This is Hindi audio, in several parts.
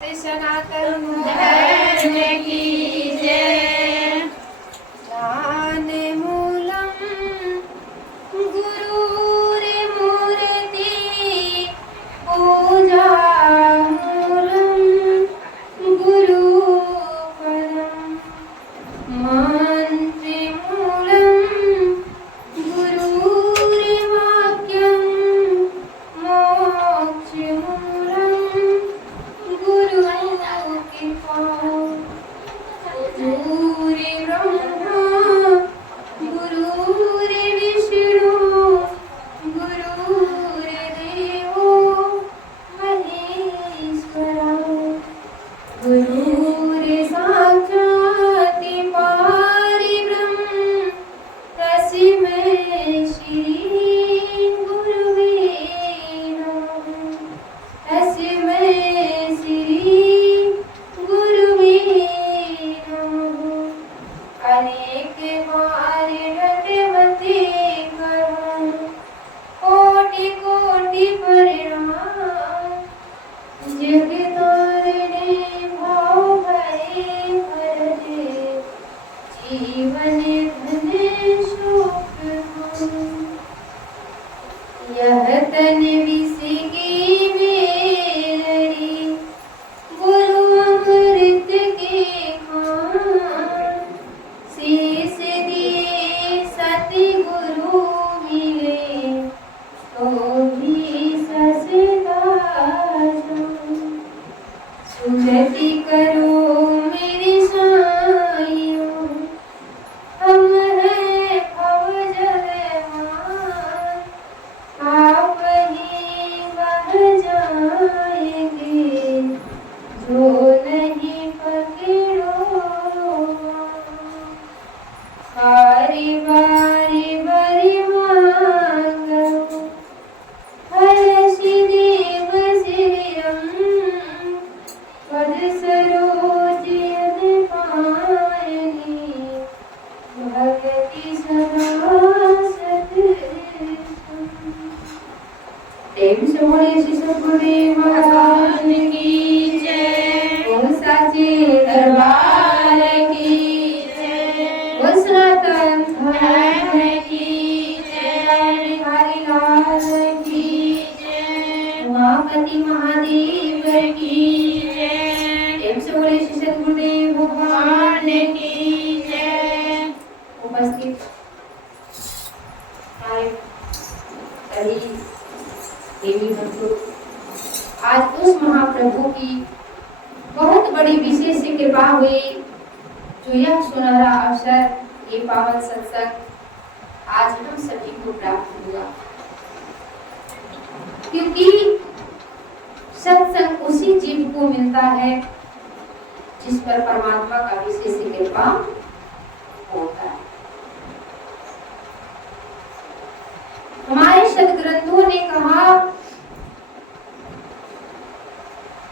सनातन धर्म की जय। ज्ञानमूलं गुरुर्मूर्ति पूजामूलं गुरुपदं मन्त्रमूलं गुरुर्वाक्यं मोक्षमूलं गुरुकृपा। गुरुर्ब्रह्मा गुरुर्विष्णु गुरुर्देवो महेश्वरा। गुरुर्साक्षात् परब्रह्म तस्मै श्री गुरवे नमः। तस्मै श्री गुरवे नमः। अनेक बार दंडवती करूं कोटि कोटि प्रणाम। जग तारने भाव भय भरते जीवन धन सुख हो। यह तन विसिगी मेरी गुरु अमृत के खान। शीश दिए सतगुरु मिले तो भी ससता जाऊं। सुनति करो मेरे साइयों हम हैं भव जगवान। आप ही बह जाएंगे जो नहीं पकड़ो। बारी बारी बरी मांगो हर्ष देव श्रीरम। पद सरोज यद पायनी भगति सदा सतसम। प्रेम से बोलिए श्री सद्गुरुदेव महाराज की जय। ओम साचे दरबार की जय। ओम सनातन धर्म की जय। हरि लाल की जय। उमापति महादेव की जय। प्रेम से बोलिए श्री सद्गुरुदेव भगवान की जय। उपस्थित आए सभी देवी भक्तों, आज उस महाप्रभु की बहुत बड़ी विशेष कृपा हुई जो यह सुनहरा अवसर, ये पावन सत्संग आज हम सभी को प्राप्त हुआ। क्योंकि सत्संग उसी जीव को मिलता है जिस पर परमात्मा का विशेष कृपा होता है। हमारे सदग्रंथों ने कहा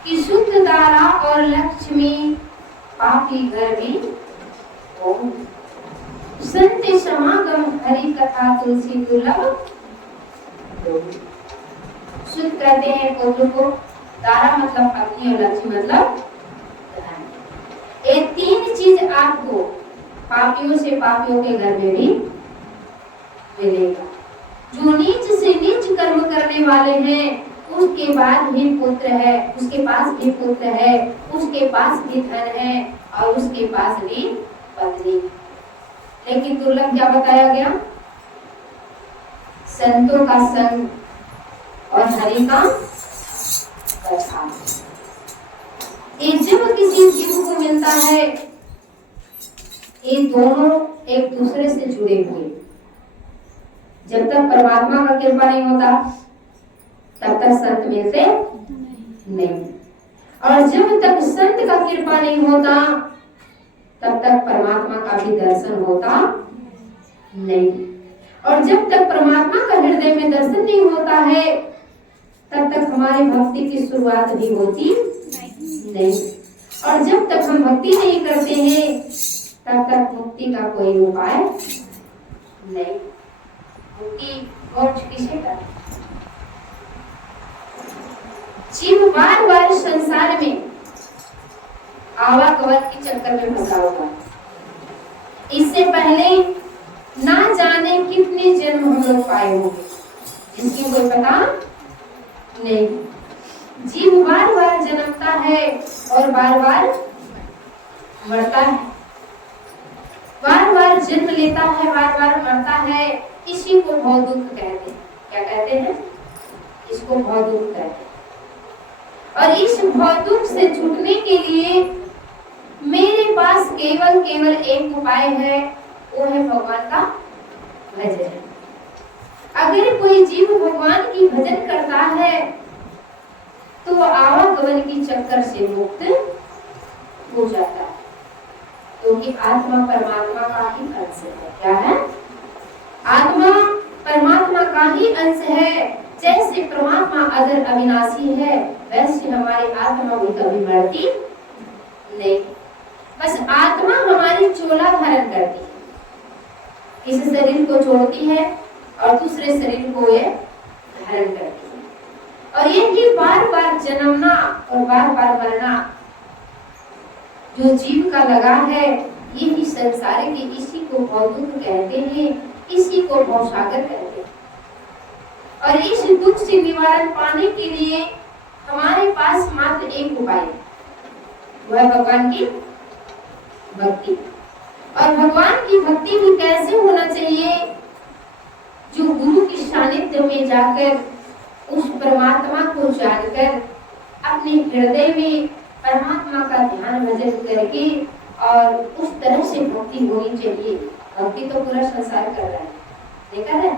कि शुद्ध धारा और लक्ष्मी पापी घर में हो। संत समागम हरि कथा तुलसी दुर्लभ। शुद्ध कहते हैं पुत्र को, तारा मतलब पत्नी और लक्ष्मी मतलब धन। ये तीन चीज आपको पापियों से पापियों के घर में भी मिलेगा। जो नीच से नीच कर्म करने वाले हैं उसके बाद भी पुत्र है, उसके पास भी पुत्र है, उसके पास भी धन है और उसके पास भी पत्नी। लेकिन दुर्लभ क्या बताया गया? संतों का संग और हरि का कथा। ये जब किसी जीव को मिलता है, ये दोनों एक दूसरे से जुड़े हुए। जब तक परमात्मा का कृपा नहीं होता तब तक संत मिलते नहीं, और जब तक संत का कृपा नहीं होता तब तक परमात्मा का भी दर्शन होता नहीं। और जब तक परमात्मा का हृदय में दर्शन नहीं होता है तब तक हमारी भक्ति की शुरुआत भी होती नहीं। और जब तक हम भक्ति नहीं करते हैं तब तक मुक्ति का कोई उपाय नहीं। मुक्ति मोक्ष किसे कहते हैं? जीव बार बार संसार में आवागमन के चक्कर में फंसा हुआ। इससे पहले ना जाने कितने जन्म हम लोग पाए होंगे, जिसकी कोई पता नहीं। जीव बार बार जन्मता है और बार बार मरता है, बार बार जन्म लेता है, बार बार मरता है। इसी को भव दुख कहते हैं। क्या कहते हैं? इसको भव दुख कहते हैं। और इस भव दुख से छूटने के लिए मेरे पास केवल एक उपाय है, वो है भगवान का भजन। अगर कोई जीव भगवान की भजन करता है तो वो आवागमन की चक्कर से मुक्त हो जाता है, क्योंकि आत्मा परमात्मा का ही अंश है। क्या है? आत्मा परमात्मा का ही अंश है। जैसे परमात्मा अगर अविनाशी है, वैसे हमारी आत्मा भी कभी मरती नहीं। बस आत्मा हमारी चोला धारण करती है, इस शरीर को छोड़ती है और दूसरे शरीर को ये धारण करती है। और यही बार बार जन्मना और बार बार मरना जो जीव का लगा है, यही संसार के, इसी को भव दुख कहते हैं, इसी को भवसागर कहते हैं। और इस दुख से निवारण पाने के लिए हमारे पास मात्र एक उपाय है, वह भगवान की भक्ति। और भगवान की भक्ति भी कैसे होना चाहिए? जो गुरु की सानिध्य में जाकर उस परमात्मा को जानकर अपने हृदय में परमात्मा का ध्यान भजन करके, और उस तरह से भक्ति होनी चाहिए। भक्ति तो पूरा संसार कर रहा है, देखा है?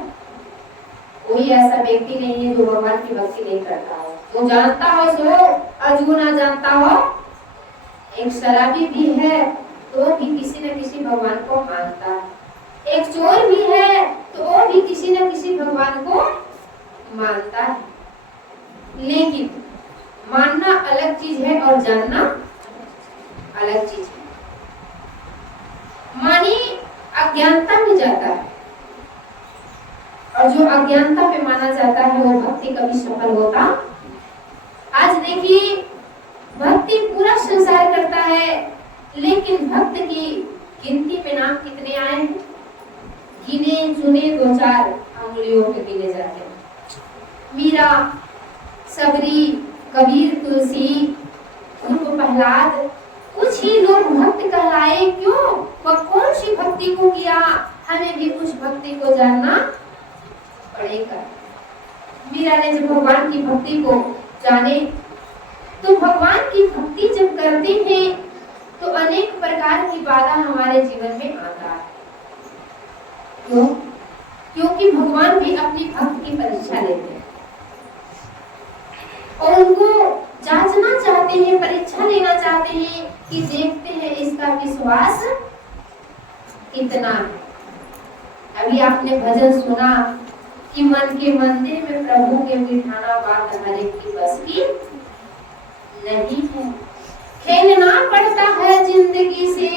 कोई ऐसा व्यक्ति नहीं है जो भगवान की भक्ति नहीं करता हो। जो जानता हो सो, और जो ना जानता हो, एक शराबी भी है तो भी किसी न किसी भगवान को मानता है, एक चोर भी है तो वो भी किसी न किसी भगवान को मानता है। लेकिन मानना अलग चीज है और जानना अलग चीज है। मानी अज्ञानता में जाता है, और जो अज्ञानता में माना जाता है वो भक्ति कभी सफल होता। आज देखिए, भक्ति पूरा संसार करता है, लेकिन भक्त की गिनती में नाम कितने आए हैं? गिने चुने 2-4 अंगुलियों पे गिने जाते हैं। मीरा, सबरी, कबीर, तुलसी, ध्रुव, प्रहलाद, कुछ ही लोग भक्त कहलाए। क्यों? वह कौन सी भक्ति को किया? हमें भी कुछ भक्ति को जानना पड़ेगा। मीरा ने जब भगवान की भक्ति को जाने, तो भगवान की भक्ति जब करते हैं तो अनेक प्रकार की बाधा हमारे जीवन में आता है। क्यों? क्योंकि भगवान भी अपनी भक्त की परीक्षा लेते हैं और उनको जांचना चाहते हैं, परीक्षा लेना चाहते हैं कि देखते हैं इसका विश्वास कितना है। अभी आपने भजन सुना कि मन के मंदिर में प्रभु के बिठाना बात हर एक की बस की नहीं है। खेलना पड़ता है जिंदगी से,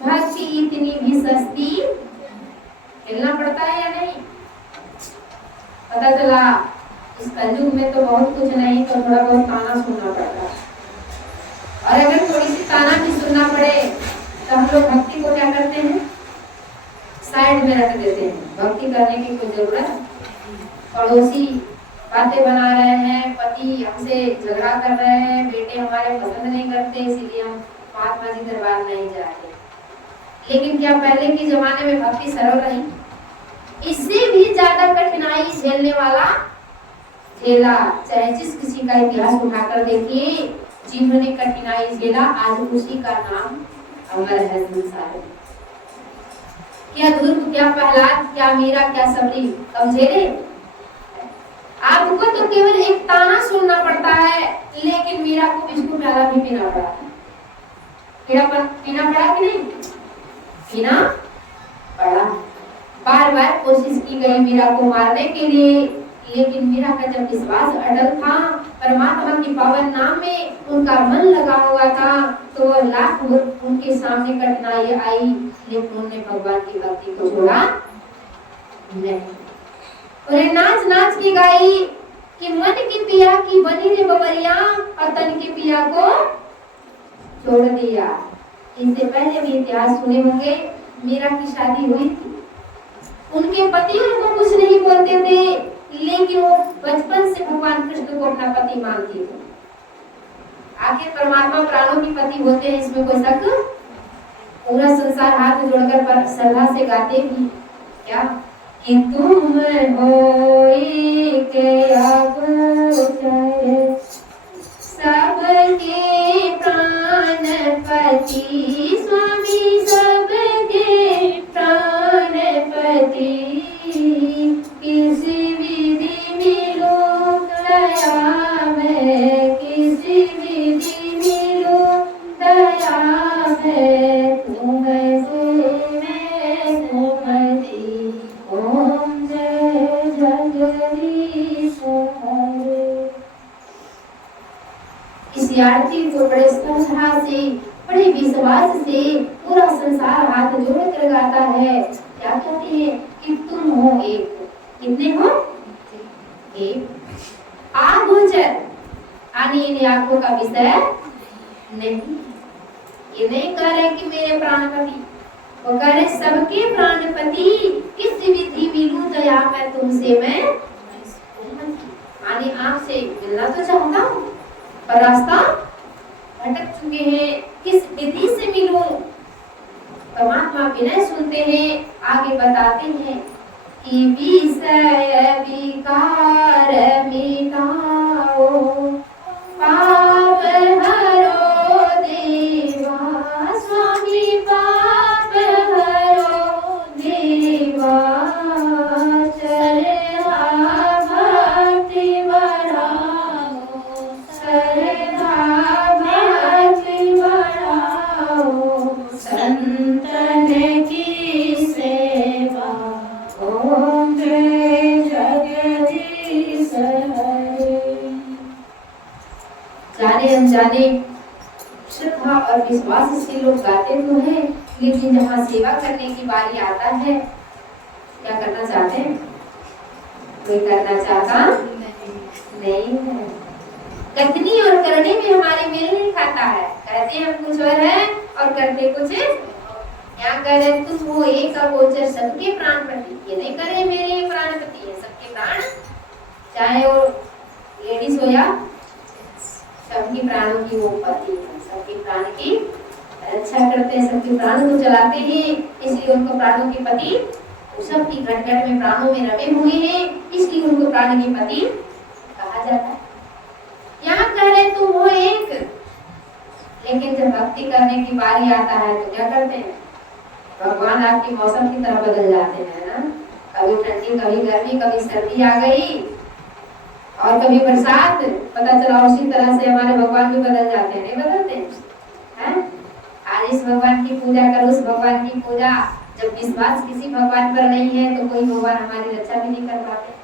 भक्ति इतनी भी सस्ती। खेलना पड़ता है या नहीं? पता चला इस कलयुग में तो बहुत कुछ नहीं, तो थोड़ा बहुत ताना सुनना पड़ता है। और अगर थोड़ी सी ताना भी सुनना पड़े तो हम लोग भक्ति को क्या करते हैं? साइड में रख देते हैं। भक्ति करने की कोई जरूरत। पड़ोसी बातें बना रहे हैं, पति हमसे झगड़ा कर रहे हैं, बेटे हमारे पसंद नहीं करते, इसीलिए हम महात्मा जी दरबार नहीं जाते। लेकिन क्या पहले के जमाने में भक्ति सरल रही? इससे भी ज्यादा कठिनाई झेलने वाला झेला। चाहे जिस किसी का इतिहास उठाकर देखिए, जिन्होंने कठिनाई झेला, आज उसी का नाम अमर है संसार में। क्या ध्रुव, क्या प्रहलाद, क्या मीरा, क्या सबरी कम झेले? आपको तो केवल एक ताना सुनना पड़ता है, लेकिन मीरा को बिस्कुट प्याला भी पीना पड़ा। पीना पड़ा कि नहीं? पीना पड़ा। बार बार कोशिश की गई मीरा को मारने के लिए, लेकिन मीरा का जब विश्वास अटल था, परमात्मा की पावन नाम में उनका मन लगा हुआ था, तो लाख उनके सामने कठिनाई आई, लेकिन उन्होंने भगवान की भक्ति को छोड़ा नहीं। और नाच नाच के गाई कि मन की पिया की बनी रे बबरिया, और तन की पिया को छोड़ दिया। इससे पहले भी इतिहास सुने होंगे, मीरा की शादी हुई थी, उनके पति उनको कुछ नहीं बोलते थे, लेकिन वो बचपन से भगवान कृष्ण को अपना पति मानती थी। आखिर परमात्मा प्राणों की पति होते हैं, इसमें कोई शक? पूरा संसार हाथ जोड़कर पर श्रद्धा से गाते भी क्या कि तुम हो एक अगोचर सबके प्राणपति, स्वामी सबके प्राणपति, किसी विधि मिलो दया में, किसी विधि मिलो दया में, तुम्हें से मैं तुम्हारी, ओम जय जगदीश हरे। इस आरती को बड़े श्रद्धा से, बड़े विश्वास से पूरा संसार हाथ जोड़ कर गाता है। क्या कहते हैं कि तुम हो एक, कितने हो? एक। आगोचर यानी इन आंखों का विषय नहीं, ये नहीं कह रहे कि मेरे प्राणपति, वो कह रहे सबके प्राणपति, किस विधि मिलूं दया मैं तुमसे, मैं यानी आपसे मिलना तो चाहता हूँ पर रास्ता भटक चुके हैं, किस विधि से मिलूं? परमात्मा विनय सुनते हैं, आगे बताते हैं कि विषय विकार मिटाओ, पाप हरो देवा, स्वामी पाप हरो देवा, श्रद्धा भक्ति बढ़ाओ, श्रद्धा भक्ति बढ़ाओ, संतन की सेवा, ओम जय जगदीश हरे। जाने अनजाने श्रद्धा और विश्वास से लोग गाते तो हैं, लेकिन जहाँ सेवा करने की बारी आता है, क्या करना चाहते हैं? कोई करना चाहता नहीं है। कथनी और करने में हमारे मेल नहीं खाता है, कहते हम कुछ और है और करते कुछ। यहाँ कह रहे तुम हो एक अगोचर सबके प्राणपति, ये नहीं करे मेरे प्राणपति है, सबके प्राण, चाहे वो लेडीज हो या सबकी प्राणों की वो पति है, सबके प्राण की रक्षा करते हैं, सबके प्राणों को चलाते हैं, इसलिए उनको प्राणों के पति, सबकी घट घट में प्राणों में रमे हुए हैं, इसलिए उनको प्राण के पति कहा जाता है। यहाँ कह रहे तुम हो एक, लेकिन जब भक्ति करने की बारी आता है तो क्या करते हैं? भगवान आपकी मौसम की तरह बदल जाते हैं ना, कभी ठंडी, कभी गर्मी, कभी सर्दी आ गई और कभी बरसात, पता चला उसी तरह से हमारे भगवान भी बदल जाते हैं, नहीं बदलते हैं? आज इस भगवान की पूजा करो, उस भगवान की पूजा, जब विश्वास किसी भगवान पर नहीं है तो कोई भगवान हमारी रक्षा भी नहीं कर पाते।